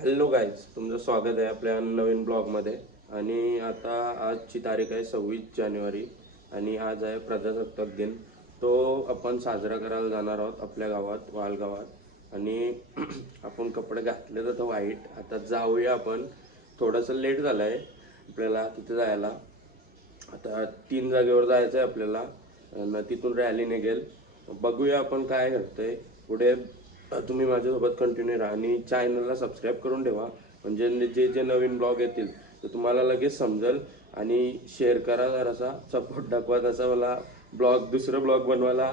Hello guys, तुमचं स्वागत आहे आपल्या नवीन ब्लॉगमध्ये. आणि आता आजची तारीख आहे 26 जानेवारी आणि आज आहे प्रजासत्ताक दिन. तो आपण साजरा करायला जाणार आहोत आपल्या गावात, वालगावात. आणि आपण कपडे घातले तर वाईट. आता जाऊया आपण. थोडंसं लेट झालं आहे आपल्याला तिथे जायला. आता 3 जागेवर जायचं आहे आपल्याला. तिथून रॅली निघेल. बघूया आपण काय घडतंय पुढे. तुम्ही माझ्यासोबत कंटिन्यू राहा आणि चॅनलला सबस्क्राईब करून ठेवा, म्हणजे जे जे नवीन ब्लॉग येतील तर तुम्हाला लगेच समजेल. आणि शेअर करा, जरासा सपोर्ट दाखवा, तसा मला दुसरं ब्लॉग बनवायला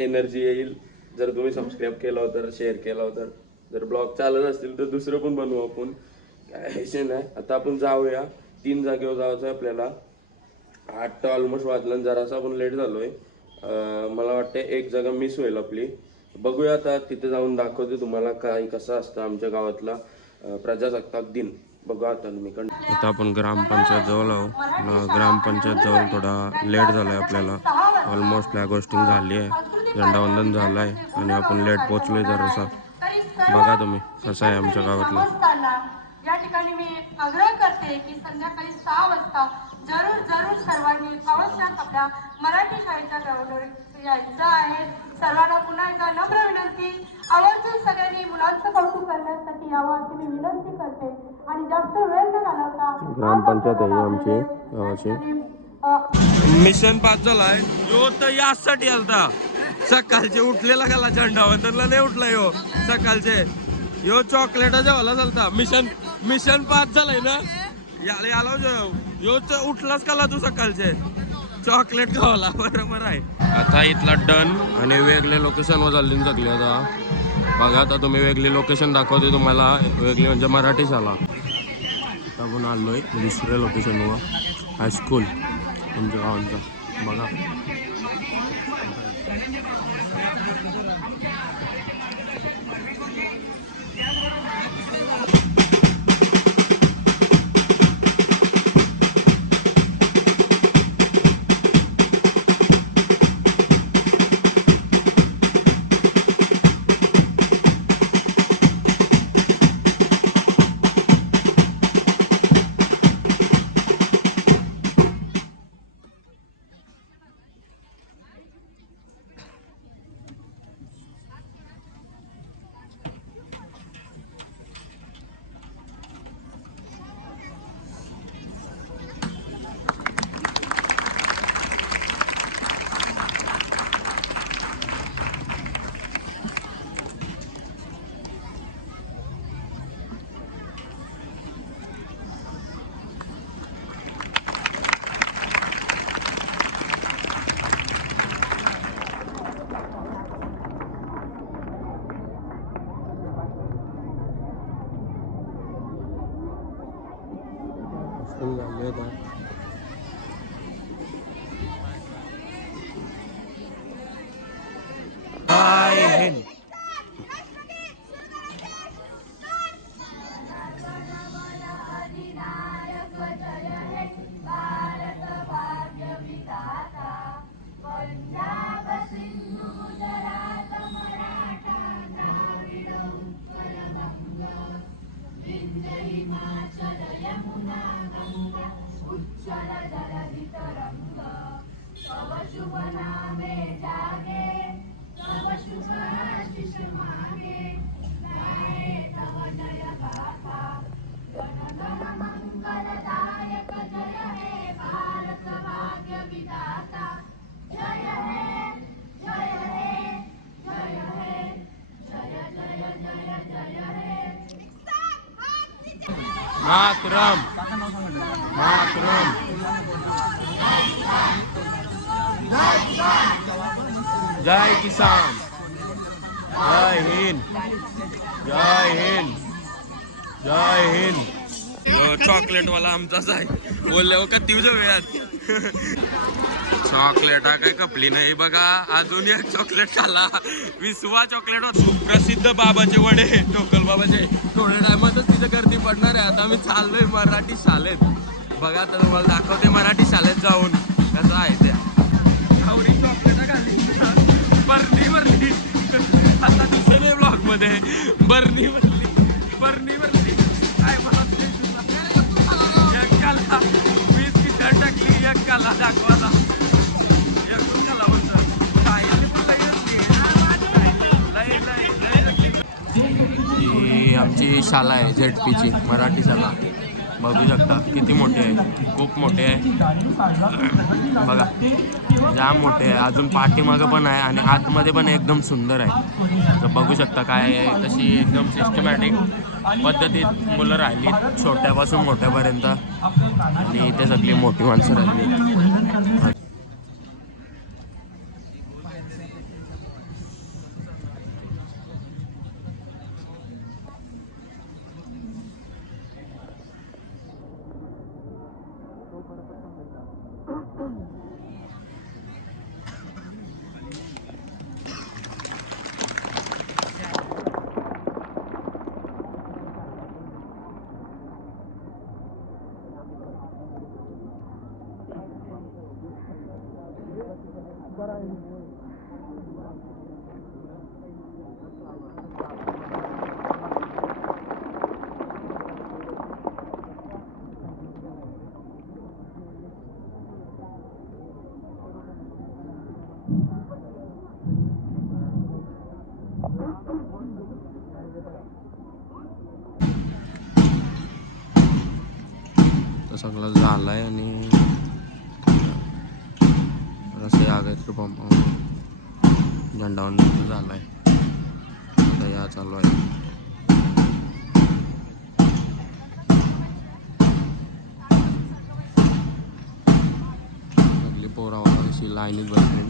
एनर्जी येईल. जर तुम्ही सबस्क्राईब केलं तर, शेअर केलं तर. जर ब्लॉग चालत असतील तर दुसरं पण बनवू आपण, काय विषय नाही. आता आपण जाऊया. 3 जागेवर जायचं आहे आपल्याला. 8 तर ऑलमोस्ट वाजलं, जरासा आपण लेट झालोय. मला वाटतं एक जागा मिस होईल आपली. बघूया आता, तिथे जाऊन दाखवते तुम्हाला काय कसं असतं आमच्या गावातला प्रजासत्ताक दिन. बघा आता तुम्ही. आता आपण ग्रामपंचायत जवळ आहो. ग्रामपंचायत जवळ थोडा लेट झालाय आपल्याला. ऑलमोस्ट फ्लॅग होस्टिंग झाली आहे, झेंडावंदन झालं आहे आणि आपण लेट पोहोचलोय जरासा. बघा तुम्ही कसं आहे आमच्या गावातलं. या ठिकाणी मी आग्रह करते की संध्याकाळी 6 वाजता जरूर सर्वांनी आवश्यक आपल्या मराठी शाळेच्या ग्राउंडवर यायचं आहे. सर्वांना पुन्हा एकदा नम्र विनंती, आवर्जून सगळ्यांनी मुलांचं कौतुक करण्यासाठी यावं अशी मी विनंती करते. आणि जास्त वेळ न घालवता ग्रामपंचायत आहे आमची गावाची. मिशन पास झालाय यो तर यासाठी आलता. सकाळचे उठलेला गेला, झेंडावंदनला नाही उठला यो. सकाळचे यो चॉकलेटाच्या वाला चालता. मिशन पास झालाय ना याला यो उठलाच काला तू सकाळचे चॉकलेट खावाला. बरोबर आहे. आता इथला डन आणि वेगळे लोकेशन वर चालली जगली. आता बघा, आता तुम्ही वेगळी लोकेशन दाखवते तुम्हाला. वेगळी म्हणजे मराठी शाळा. आता आपण आलोय दुसऱ्या लोकेशनवर, हायस्कूल तुमच्या गावांचा. बघा मातरम मातरम. जय किसान, जय हिंद, जय हिंद, जय हिंद. चॉकलेट वाला आमचाच आहे. बोलले का तिवच्या वेळात चॉकलेट काय कपली नाही. बघा अजून एक चॉकलेट खाला. 20वा चॉकलेट. सुप्रसिद्ध बाबाचे वडे, टोकल बाबाचे. थोड्या टायमातच तिथे गर्दी पडणार आहे. आता मी चाललोय मराठी शाळेत. बघा आता तुम्हाला दाखवते मराठी शाळेत जाऊन कसं आहे त्या. आवडी चॉकलेट खाली बरणी. आता दुसऱ्या ब्लॉग मध्ये बरणी भरली. ही आमची शाळा आहे झेडपीची मराठी शाळा. बघू शकता किती मोठी आहे, खूप मोठी आहे बघा, जाम मोठे आहे. अजून पाठीमागं पण आहे आणि आतमध्ये पण एकदम सुंदर आहे. तर बघू शकता काय आहे, तशी एकदम सिस्टमॅटिक पद्धतीत मुलं राहिली छोट्यापासून मोठ्यापर्यंत आणि इथे सगळी मोठी माणसं राहिली. तर सगळं झालं आहे आणि रस्ते आगायचं पंप झेंडावरून झालं आहे. आता या चालू आहे. सगळी पोरावाला अशी लाईनीत बसली.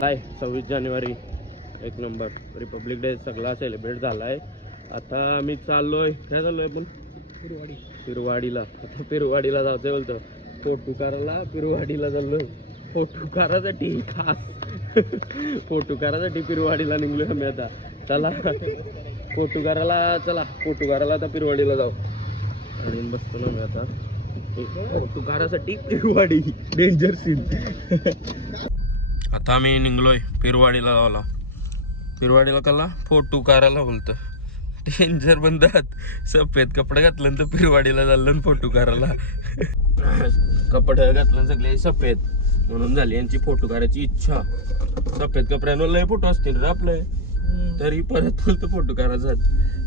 काय 26 जानेवारी एक नंबर रिपब्लिक डे सगळा सेलिब्रेट झाला आहे. आता आम्ही चाललोय, काय चाललोय आपण पिरवाडीला. आता पिरवाडीला जायचंय बोलतो, फोटो करायला पिरवाडीला चाललोय. फोटो करायसाठी खास फोटो करायसाठी पिरवाडीला निघलोय आम्ही आता. चला फोटो करायला, चला फोटो करायला आता पिरवाडीला जाऊ. आणि बसतो ना मी आता फोटो करायसाठी पिरवाडी. Danger scene. आता आम्ही निघलोय पिरवाडीला जावला. पिरवाडीला कला फोटो काढायला बोलतं. डेंजर बनतात. सफेद कपडे घातलं तर पिरवाडीला चाललं फोटो काढायला. कपडे घातलं सगळे सफेद म्हणून झाली यांची फोटो काढायची इच्छा. सफेद कपड्यांवर लय फोटो असतील रे आपले, तरी परत बोलतो फोटो काढायचा.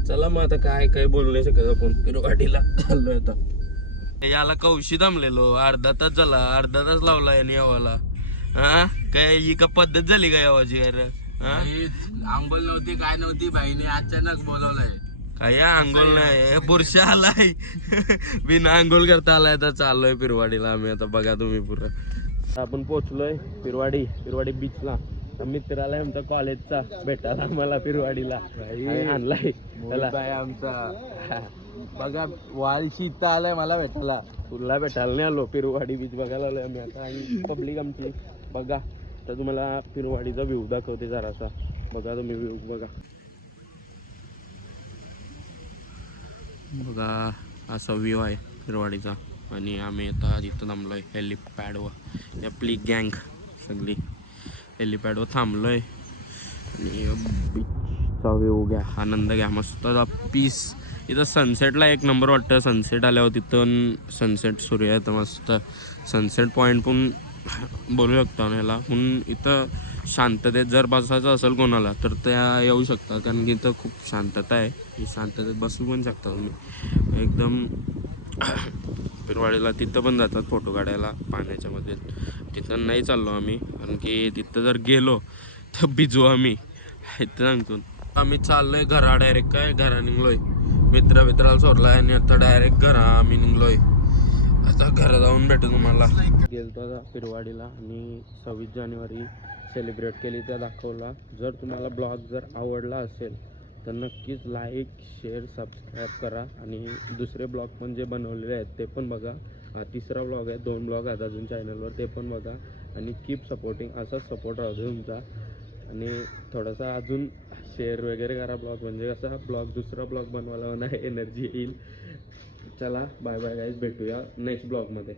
चला मग आता काय काय बोलू नाही शकत आपण. पिरवाडीला चाललोय आता. याला कौशी थांबलेलो, अर्धा तास झाला, अर्धा तास लावला याने यावाला. हा काय ही का पद्धत झाली का यावाची? आंघोळ नव्हती काय नव्हती, बाईने अचानक बोलवलंय. काय आंघोळ नाही, बुरशा आलाय बिना आंघोळ करता आलाय. तर चाललोय पिरवाडीला आम्ही आता. बघा तुम्ही पुरं आपण पोहोचलोय पिरवाडी बीचला. मित्राला आमचा कॉलेजचा भेटायला आम्हाला पिरवाडीला आणलाय बाय आमचा. बघा वालशी इथं आलाय मला भेटायला. तुला भेटायला नाही आलो, पिरवाडी बीच बघायला आलोय आम्ही आता. आणि पब्लिक आमची बघा. तर तुम्हाला पिरवाडीचा व्ह्यू दाखवते जरासा. बघा तुम्ही व्ह्यू बघा. बघा असा व्ह्यू आहे पिरवाडीचा. आणि आम्ही आता तिथं थांबलोय हेलिपॅडवर. आपली गँग सगळी हेलिपॅडवर थांबलोय. आणि बीचचा व्ह्यू घ्या, आनंद घ्या, मस्त पीस. इथं सनसेटला एक नंबर वाटतं. सनसेट आल्यावर तिथून सनसेट सूर्य येतं मस्त. सनसेट पॉईंट पण बोलू शकता याला. म्हणून इथं शांततेत जर बसायचं असेल कोणाला तर त्या येऊ शकतात, कारण की इथं खूप शांतता आहे. ही शांततेत बसू पण शकता तुम्ही एकदम. पिरवाडीला तिथं पण जातात फोटो काढायला पाण्याच्या मध्ये. तिथं नाही चाललो आम्ही, कारण की तिथं जर गेलो तर भिजू आम्ही. इथं सांगतो आम्ही चाललोय घरा डायरेक्ट. काय घरा निघलोय, मित्राला सोडलाय आणि आता डायरेक्ट घरा आम्ही निघलोय. आता घरा जाऊन भेटू तुम्हाला. गेलतो आता पिरवाडीला आणि 26 जानेवारी सेलिब्रेट केली त्या दाखवला. जर तुम्हाला ब्लॉग जर आवडला असेल तर नक्कीच लाईक शेअर सबस्क्राईब करा. आणि दुसरे ब्लॉग पण जे बनवलेले आहेत ते पण बघा. तिसरा ब्लॉग आहे, 2 ब्लॉग आहेत अजून चॅनलवर, ते पण बघा. आणि कीप सपोर्टिंग, असाच सपोर्ट राहू दे तुमचा. आणि थोडासा अजून शेअर वगैरे करा ब्लॉग, म्हणजे कसं ब्लॉग दुसरा ब्लॉग बनवायला एनर्जी येईल. चला बाय बाय गाईज, भेटूया नेक्स्ट ब्लॉगमध्ये.